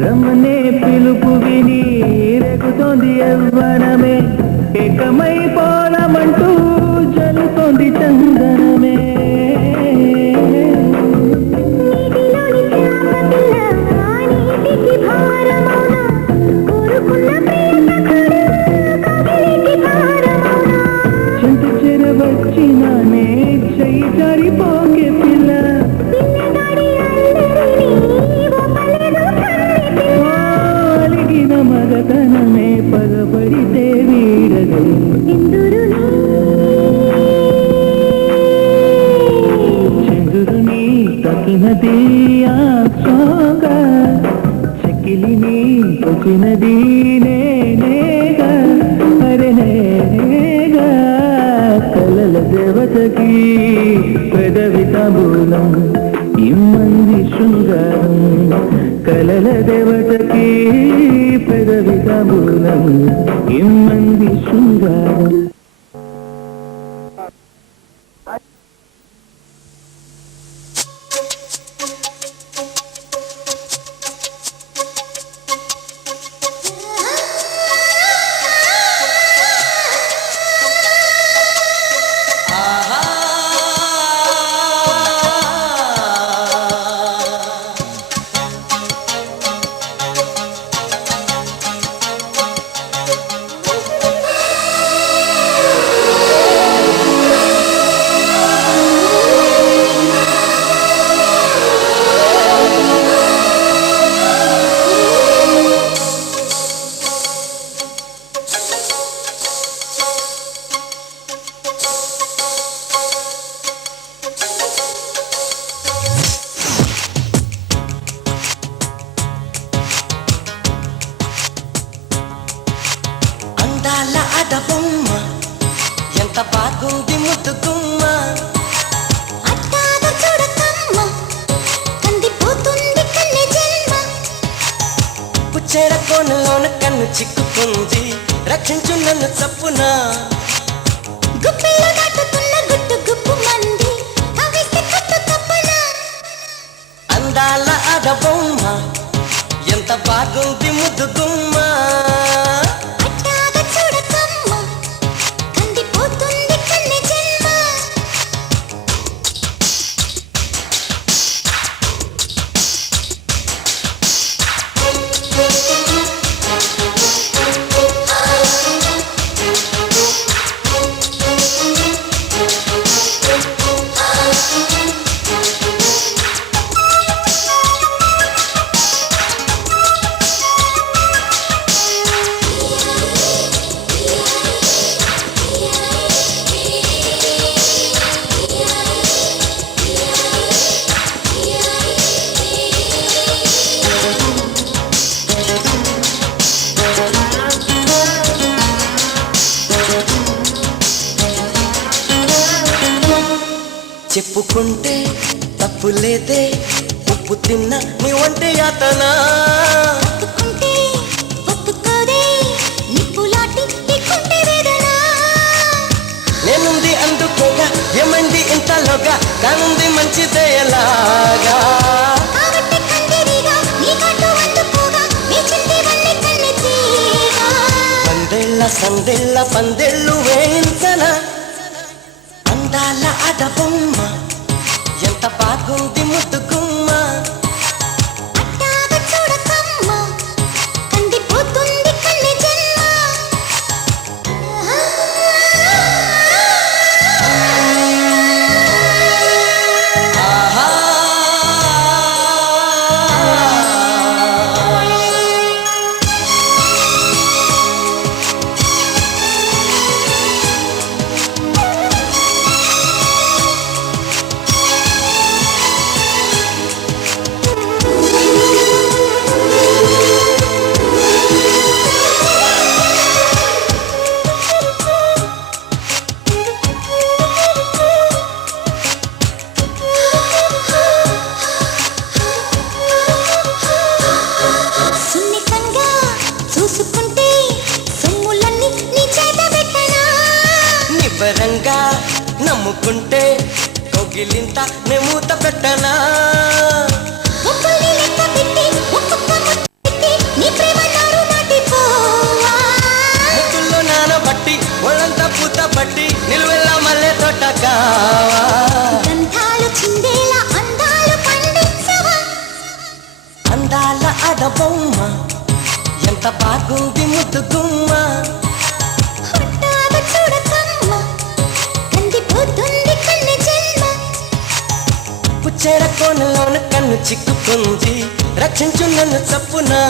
రమనే పిలుపు విని రేగుతోంది యవ్వనమే ఏకమై పోలమంటూ జలుతోంది చందనమే చింత చెరవచ్చినానే చెయ్యి జారిపోకే పిల్ల అలిగిన మగతనమే పగబడితే వీడదు చంద్రుని తకినది ఆ సోగ చెక్కిలిని తొక్కినది నేనేగా అరే నేనేగా కలల దేవతకి పెదవి తాంబూలం ఇమ్మంది శృంగారం కలల దేవతకి పెదవి తాంబూలం ఇమ్మంది శృంగారం ఎంత బాగుంది ముద్దుగుమ్మ అట్టాగ చూడకమ్మ కందిపోతుంది కన్నె జన్మ పుచ్చేర కోనలోన కన్ను చిక్కుకుంది రక్షించు నన్ను చప్పున గుప్పిలో దాటుతున్న గుట్టు గుప్పు మంది కవిస్తే కట్టు తప్పున అందాల ఆడబొమ్మ ఎంత బాగుంది ముద్దుగుమ్మ చెప్పుకుంటే తప్పు లేదే ఉప్పు తిన్న నీ వంటే యాతన నేనుంది అందుకోగా ఏమంది ఇంతలోగా కానుంది మంచిదే ఎలాగా పందేళ్ళ సందేళ్ళ పందేళ్ళు వేయించన అందాల ఆడబొమ్మ ఎంత బాగుంది ముద్దుగుమ్మ అట్టాగ చూడకమ్మ కందిపోతుంది కన్నె జన్మ ఆహా నిబ్బరంగా నమ్ముకుంటే కోగిలింత నే మూత పెట్టనా ఎంత బాగుంది ముద్దు గుమ్మ. పుచ్చేర కోనలోన కన్ను చిక్కుకుంది, రక్షించు నన్ను చప్పునా.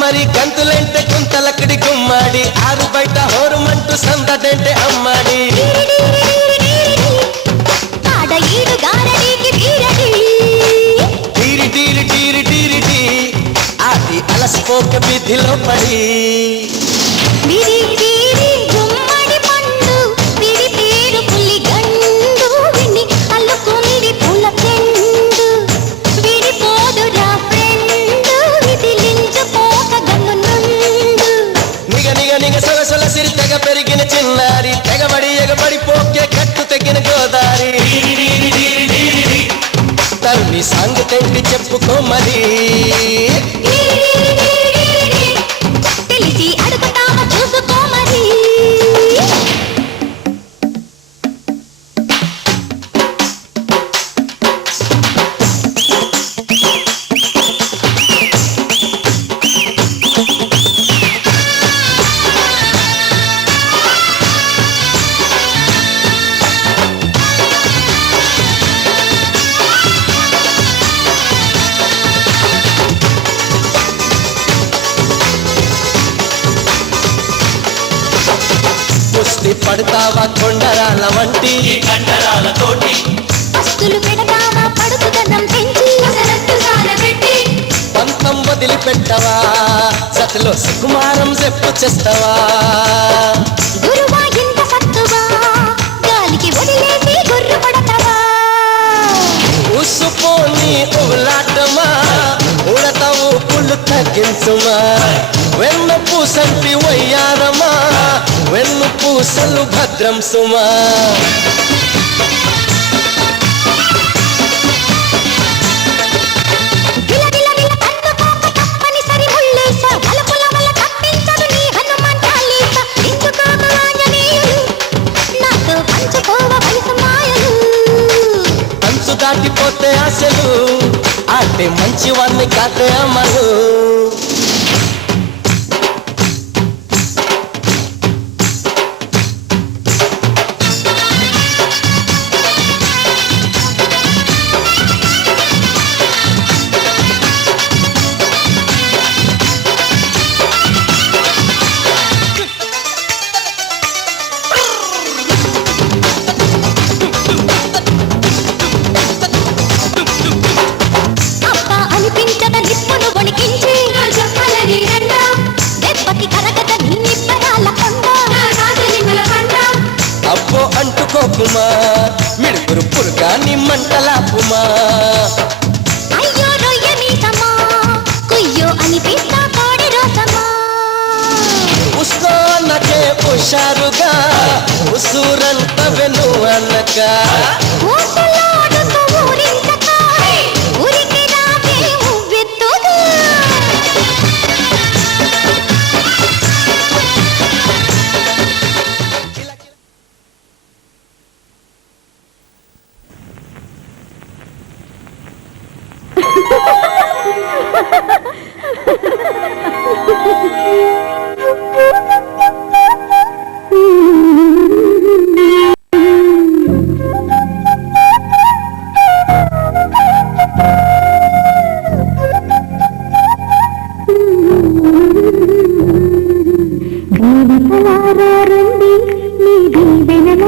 మరి గంతులంటే గుంతలక్కడి గుమ్మాడి, ఆరు బయట హోరుమంటూ సందడంటే అమ్మాడి. టీరి టీరి టీరి టీరి టీ ఆటి అలసిపోక వీధిలో పడి. తెగ పెరిగిన చిన్నారి, తెగబడి ఎగబడి పోకే కట్టు తెగిన గోదారి. తల్లి సంగతేంటి చెప్పుకో మరి, తెలిసి అడుగుతావా చూసుకో మరి. పడతావా కొండరాల వంటి కండరాలతోటి, అస్తులు పెడతావా పడుకుదనం పెంచి, పంతం వదిలిపెట్టవా సతిలో సుకుమారం చెప్పు చేస్తావా. గురువా ఇంత సత్తువా గాలికి వదిలేసి గుర్రు పడతావా. ఉసుపోని ఉలాటమా ఉడతావు పుళ్ళు తగ్గించుమా. వెన్న పూసంటి వయ్యారమా వెన్ను పూసలు భద్రం సుమా. అంచు దాటిపోతే ఆశలు ఆటే మంచివాన్ని కాతే అమలు. అంటుకోకుమా మిడుగురు పురుగాని మంటలాపుమా. అయ్యో రొయ్యని సమా కుయ్యో అనిపిస్తా కోడి రోసమా. ఉస్తో అన్నకే హుషారుగా ఉసూరంత వెను అన్నక.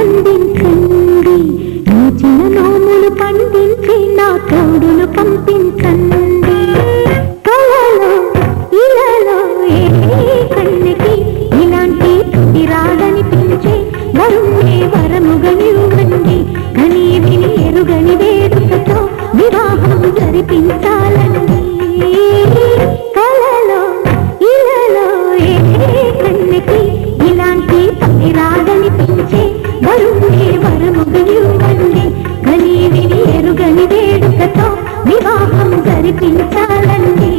అందించండి, నోచిన నోములు పండించి నా తోడును పంపించండి. కలలో ఇలలో ఏ కన్యకి ఇలాంటి తుది రాదనిపించే వరుణ్ణి వరముగా ఇవ్వండి. కని విని ఎరుగని వేడుకతో వివాహం జరిపించాలండి. కలలో ఇలలో ఏ కన్యకి ఇలాంటి తుది రాదనిపించే వరుణ్ణి వరముగా ఇవ్వండి. కని విని ఎరుగని వేడుకతో వివాహం జరిపించాలండి.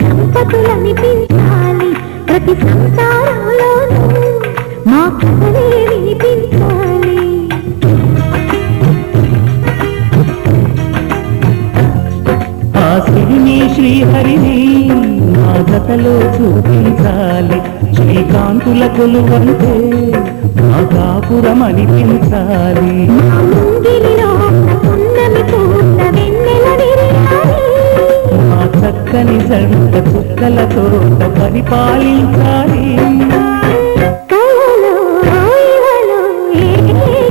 దంపతులనిపించాలి, ప్రతి సంసారంలోనూ మా కథలే వినిపించాలి. ఆ సిరిని శ్రీహరిని మా జతలో చూపించాలి. శ్రీకాంతుల కొలువంటే మా కాపురం అనిపించాలి. మా ముంగిలిలో పున్నమి పూల వెన్నెల విరియాలి. మా చక్కని జంట చుక్కల తోట పరిపాలించాలి. కలలో ఇలలో ఏ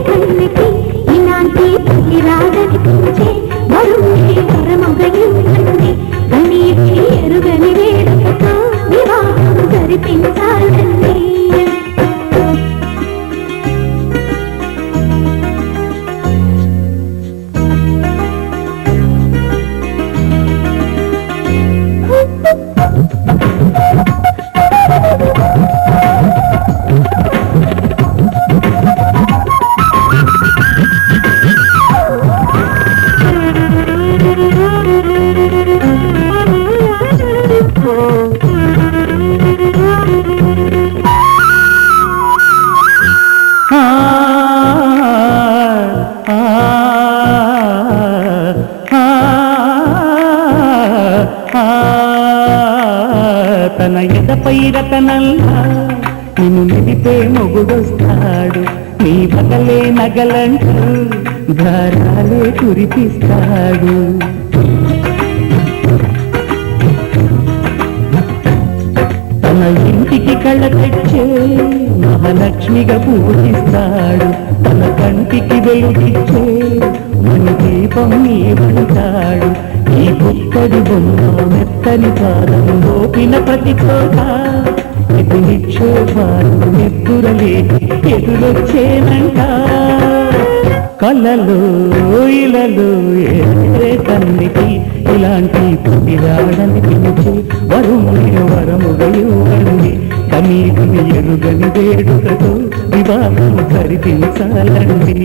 కన్యకి ఇలాంటి తుది రాదనిపించే వరుణ్ణి వరముగా ఇవ్వండి. కని విని ఎరుగని వేడుకతో వివాహం జరిపించాలండి. తన ఎదపై రతనల్లా నిన్ను నిలిపే మొగుడొస్తాడు. నీ బగలే నగలంటూ ధారాలే కురిపిస్తాడు. తన ఇంటికి కళ్ళ తెచ్చే మహాలక్ష్మిగా పూజిస్తాడు. తన కంటికి వెలుగిచ్చే మన దీపం నీవంటాడు. ఈ పుత్తడి బొమ్మ మెత్తని పాదం లోపిన ప్రతి చోట ఎదు నిక్షేపాలు నిద్దురలేటి ఎదురొచ్చేనంట. కలలో ఇలలో ఏ కన్నికి ఇలాంటి పుట్టి రాడని పిలిచి వరుణ్ణి వరముగా ఇవ్వండి. కనీటిని ఎరుగని వేడుకతో వివాహం జరిపించాలండి.